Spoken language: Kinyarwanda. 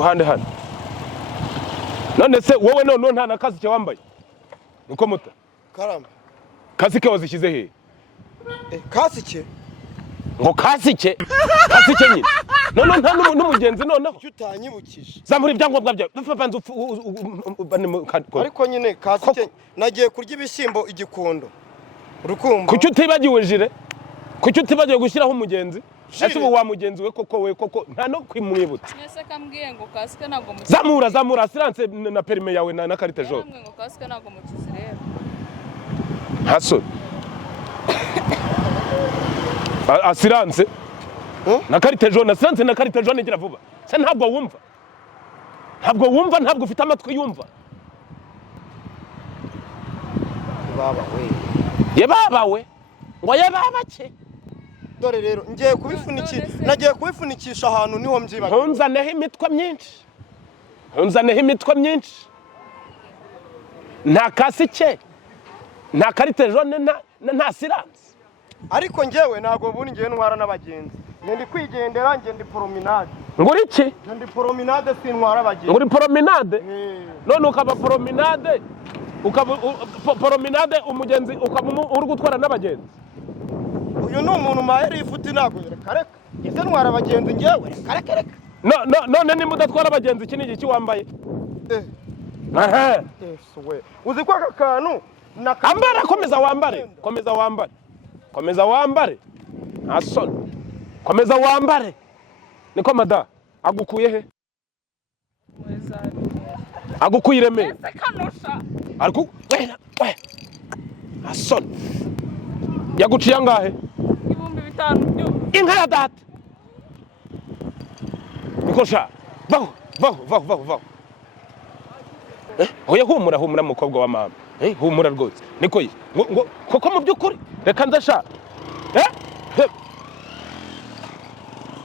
ruhande hano none se wowe none nta nakasike wambaye niko muta karamba kasike wazishyize he kasike ngo kasike nyine none nta n'umugenzi noneho utanyibukije zamura ibyangombwa byawe ariko nyine kasike nagiye kurya ibishyimbo igikondo rukumva kuki utibagiwe jire kuki utibagiwe gushyiraho umugenzi ese ubu wa mugenzi we koko nta no kwimwibutsa nese kambwiye ngo kasike ntabwo mukizi zamura assurance na permis yawe na carte jaune namwe ngo kasike ntabwo mukizi rero haso assurance na carte jaune assurance na carte jaune gira vuba se ntabwo wumva ntabwo ufite amatwi yumva baba we yebabawe ngo yebabake dore rero ngiye kubifunikisha ahantu niho mbyibaga hunzaneho imitwe myinshi nta kasike nta carte jaune nta assurance ariko ngewe ntabwo buri ngiye ntwara n'abagenzi ndi kwigendera ndi promenade nguri iki ndi promenade sintwara abagenzi nguri promenade none ukaba promenade umugenzi ukaba uri gutwara n'abagenzi uyu ni umuntu mayeri ifuti ntabwo reka ese ntwara abagenzi ngewe reka none nimba udatwara abagenzi iki ni igiki wambaye aha uzi ko aka kantu ambara komeza wambare nta soni komeza wambare niko mada agukuye he agukuye i Remera ese kanusha ariko we asoni yaguciye angahe 5,000 byo inka ya data niko sha vaho oya humura mukobwa wa mama humura rwose niko ngo koko mu byukuri reka ndasha